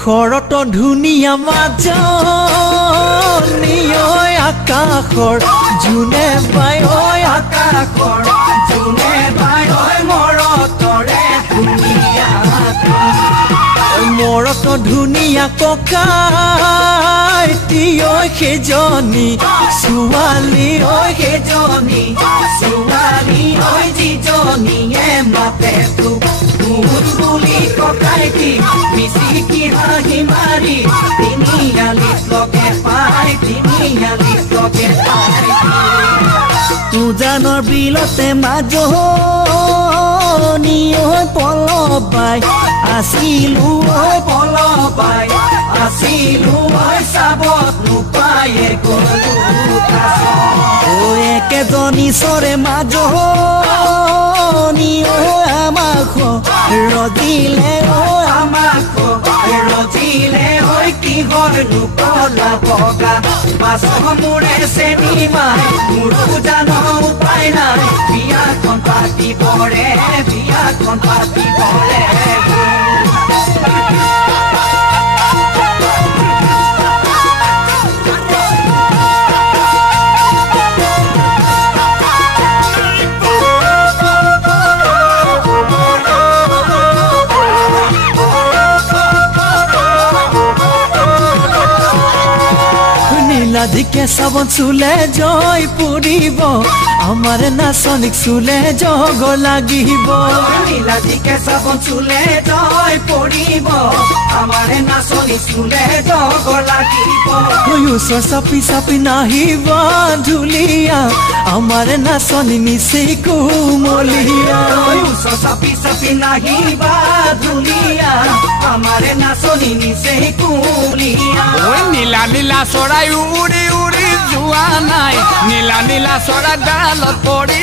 ঘৰত ধুনীয়া মাজনী ঐ আকাশৰ জোনে বাই ঐ আকাশৰ জোনে বাই ঐ মৰতৰে ধুনীয়া মৰত ধুনীয়া ককাইটি ঐ সেইজনী ছোৱালী ঐ সেইজনী ছোৱালী ঐ যিজনীয়ে মাতে তোক বুলি ককাইটি মিচিকি হাঁহি মাৰি তিনিআলিত লগে পাই তিনিআলিত লগে পাই উজানৰ বিলতে মাজনী ঐ পলবাই আছিলো ঐ পলবাই আছিলো ঐ চাবত নোপায়ে গলো ঐ একেজনী চৰে মাজনী ঐ আমাক ৰজিলে ঐ আমাক ৰজিলে ঐ কিহৰ নুকলা বগা মাছ মোৰে চেনি মাই মোৰো জান উপায় নাই বিয়াখন পাতিবৰে বিয়াখন পাতিবৰে নীলাদিকে চাবন চুলে জয় পুৰিব আমাৰ নাচনিক চুলে জগ লাগিব নীলাদিকে চাবন চুলে জয় পুৰিব আমাৰ নাচনিক চুলে জগ লাগিব ওচৰ চাপি চাপি নাহিব ধুলিয়া আমাৰ নাচনি নিচে কোমলীয়া ওচৰ চাপি চাপি নাহিবা ধুলিয়া আমাৰ নাচনি নিচে কোমলীয়া নীলা নীলা চৰাই উৰি উৰি যোৱা নাই নীলা নীলা চৰাই ডালত পৰি